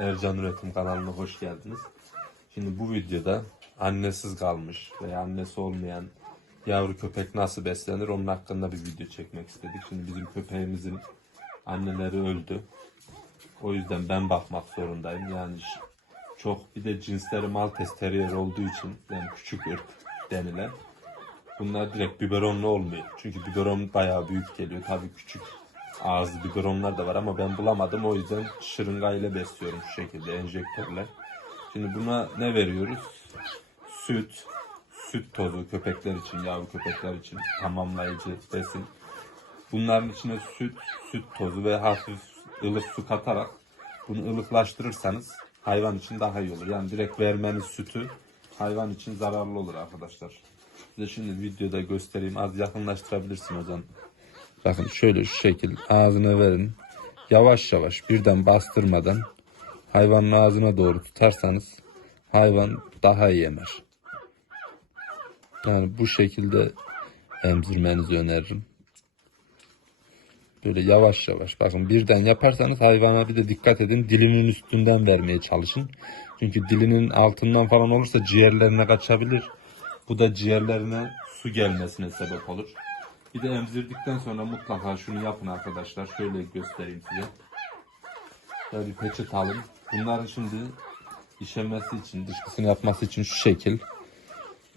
Ercan Üretim kanalına hoş geldiniz. Şimdi bu videoda annesiz kalmış veya annesi olmayan yavru köpek nasıl beslenir onun hakkında bir video çekmek istedik. Şimdi bizim köpeğimizin anneleri öldü. O yüzden ben bakmak zorundayım. Yani çok bir de cinsleri Maltese Terrier olduğu için yani küçük ırk denilen Bunlar direkt biberonlu olmuyor. Çünkü biberon bayağı büyük geliyor. Tabii küçük ağızlı biberonlar da var ama ben bulamadım. O yüzden şırıngayla besliyorum şu şekilde enjektörle. Şimdi buna ne veriyoruz? Süt, süt tozu köpekler için, yavru köpekler için tamamlayıcı besin. Bunların içine süt, süt tozu ve hafif ılık su katarak bunu ılıklaştırırsanız hayvan için daha iyi olur. Yani direkt vermeniz sütü hayvan için zararlı olur arkadaşlar. Size şimdi videoda göstereyim. Az yakınlaştırabilirsin hocam. Bakın şöyle şu şekil ağzına verin. Yavaş yavaş birden bastırmadan hayvanın ağzına doğru tutarsanız hayvan daha iyi emer. Yani bu şekilde emzirmenizi öneririm. Böyle yavaş yavaş. Bakın birden yaparsanız hayvana bir de dikkat edin. Dilinin üstünden vermeye çalışın. Çünkü dilinin altından falan olursa ciğerlerine kaçabilir. Bu da ciğerlerine su gelmesine sebep olur. Bir de emzirdikten sonra mutlaka şunu yapın arkadaşlar. Şöyle göstereyim size. Şöyle bir peçete alın. Bunların şimdi işemesi için, dışkısını yapması için şu şekil.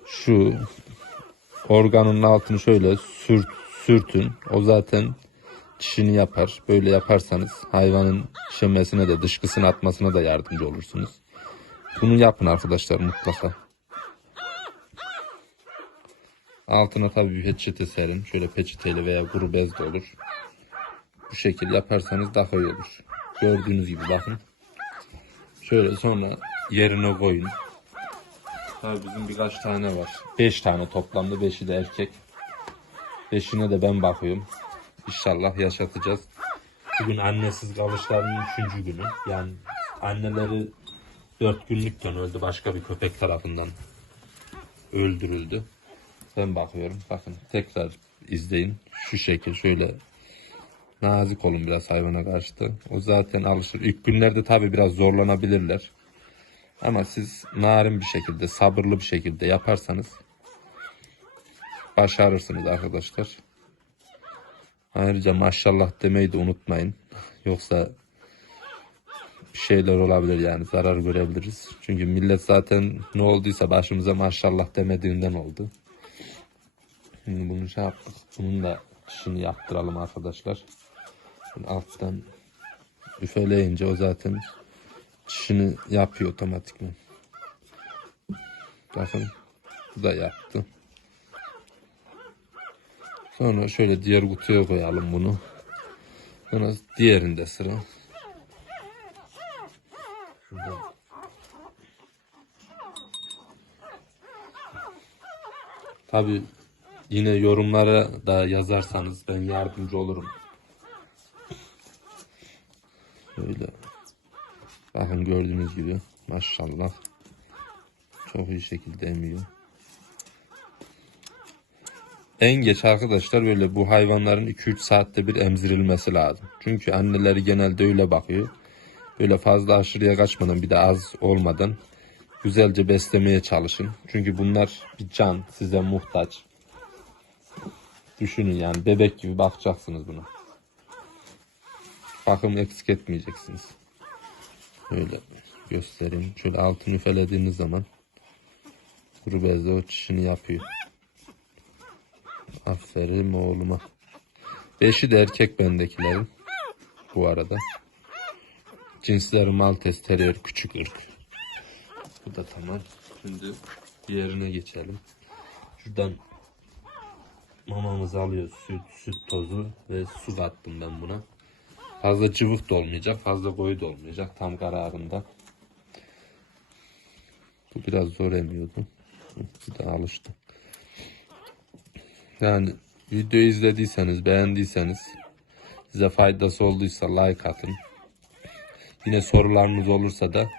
Şu organın altını şöyle sürt, sürtün. O zaten çişini yapar. Böyle yaparsanız hayvanın işemesine de dışkısını atmasına da yardımcı olursunuz. Bunu yapın arkadaşlar mutlaka. Altına tabii bir peçete serin. Şöyle peçeteyle veya kuru bez de olur. Bu şekil yaparsanız daha iyi olur. Gördüğünüz gibi bakın. Şöyle sonra yerine koyun. Tabii bizim birkaç tane var. Beş tane toplamda. Beşi de erkek. Beşine de ben bakıyorum. İnşallah yaşatacağız. Bugün annesiz kalışlarının üçüncü günü. Yani anneleri dört günlükken öldü. Başka bir köpek tarafından öldürüldü. Ben bakıyorum. Bakın tekrar izleyin. Şu şekil şöyle nazik olun biraz hayvana karşı da. O zaten alışır. İlk günlerde tabi biraz zorlanabilirler. Ama siz narin bir şekilde, sabırlı bir şekilde yaparsanız başarırsınız arkadaşlar. Ayrıca maşallah demeyi de unutmayın. Yoksa şeyler olabilir yani zarar görebiliriz. Çünkü millet zaten ne olduysa başımıza maşallah demediğinden oldu. Şimdi bunu şey yaptık. Bunun da işini yaptıralım arkadaşlar. Alttan üfeleyince o zaten işini yapıyor otomatikman. Bakın bu da yaptı. Sonra şöyle diğer kutuya koyalım bunu. Sonra diğerinde sıra. Şurada. Tabi yine yorumlara da yazarsanız ben yardımcı olurum. Böyle. Bakın gördüğünüz gibi maşallah. Çok iyi şekilde emiyor. En geç arkadaşlar böyle bu hayvanların 2-3 saatte bir emzirilmesi lazım. Çünkü anneleri genelde öyle bakıyor. Böyle fazla aşırıya kaçmadan bir de az olmadan güzelce beslemeye çalışın. Çünkü bunlar bir can size muhtaç. Düşünün yani bebek gibi bakacaksınız buna. Bakım eksik etmeyeceksiniz. Böyle göstereyim. Şöyle altını üfelediğiniz zaman kuru bezle o çişini yapıyor. Aferin oğluma. Beşi de erkek bendekilerin. Bu arada. Cinsleri Maltese Terrier küçük ırk. Bu da tamam. Şimdi diğerine geçelim. Şuradan mamamızı alıyoruz. Süt, süt tozu ve su kattım ben buna. Fazla cıvık da olmayacak, fazla koyu da olmayacak. Tam kararında. Bu biraz zor emiyordu. Bir de alıştı. Yani videoyu izlediyseniz, beğendiyseniz, size faydası olduysa like atın. Yine sorularınız olursa da